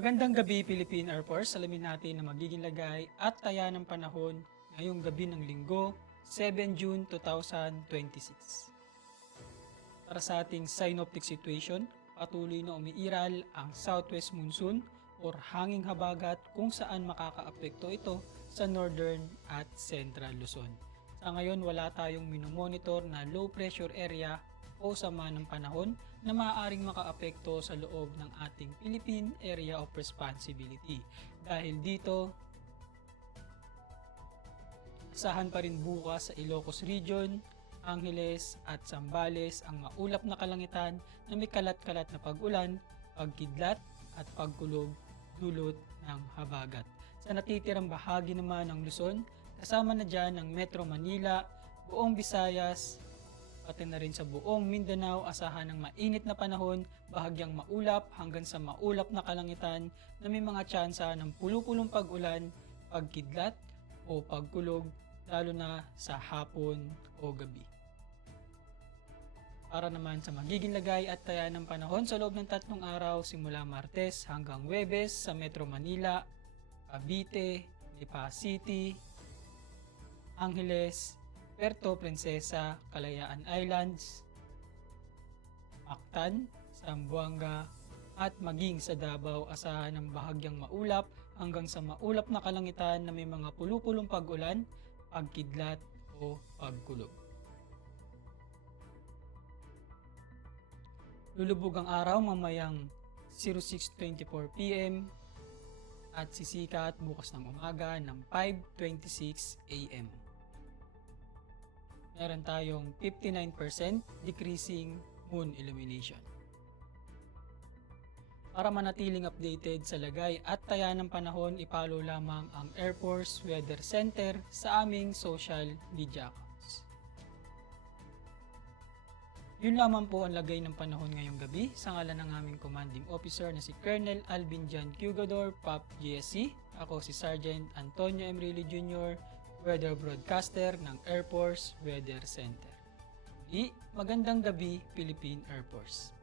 Magandang gabi, Philippine Air Force. Alamin natin na magiging lagay at taya ng panahon ngayong gabi ng linggo, 7 June 2026. Para sa ating synoptic situation, patuloy na umiiral ang southwest monsoon or hanging habagat kung saan makakaapekto ito sa northern at central Luzon. Sa ngayon, wala tayong minomonitor na low pressure area o sama ng panahon na maaaring makaapekto sa loob ng ating Philippine Area of Responsibility. Dahil dito, asahan pa rin bukas sa Ilocos Region, Angeles at Zambales ang maulap na kalangitan na may kalat-kalat na pag-ulan, pagkidlat at pagkulog dulot ng habagat. Sa natitirang bahagi naman ng Luzon, kasama na dyan ang Metro Manila, buong Visayas, pati na rin sa buong Mindanao, asahan ng mainit na panahon, bahagyang maulap hanggang sa maulap na kalangitan na may mga tsansa ng pulu-pulong pag-ulan, pagkidlat o pagkulog, lalo na sa hapon o gabi. Para naman sa magiging lagay at taya ng panahon sa loob ng 3 araw simula Martes hanggang Huwebes sa Metro Manila, Cavite, Lipa City, Angeles, Puerto Princesa, Kalayaan Islands, Mactan, Zamboanga, at maging sa Davao, asahan ng bahagyang maulap hanggang sa maulap na kalangitan na may mga pulu-pulong pag-ulan, pagkidlat o pagkulog. Lulubog ang araw mamayang 06:24 PM at sisikat bukas ng umaga ng 5:26 AM. Meron tayong 59% decreasing moon illumination. Para manatiling updated sa lagay at taya ng panahon, ipalo lamang ang Air Force Weather Center sa aming social media accounts. Yun lamang po ang lagay ng panahon ngayong gabi sa ngalan ng aming commanding officer na si Colonel Alvin Jan Cugador, PAP GSC. Ako si Sergeant Antonio M. Riley Jr., Weather Broadcaster ng Air Force Weather Center. Magandang gabi, Philippine Air Force.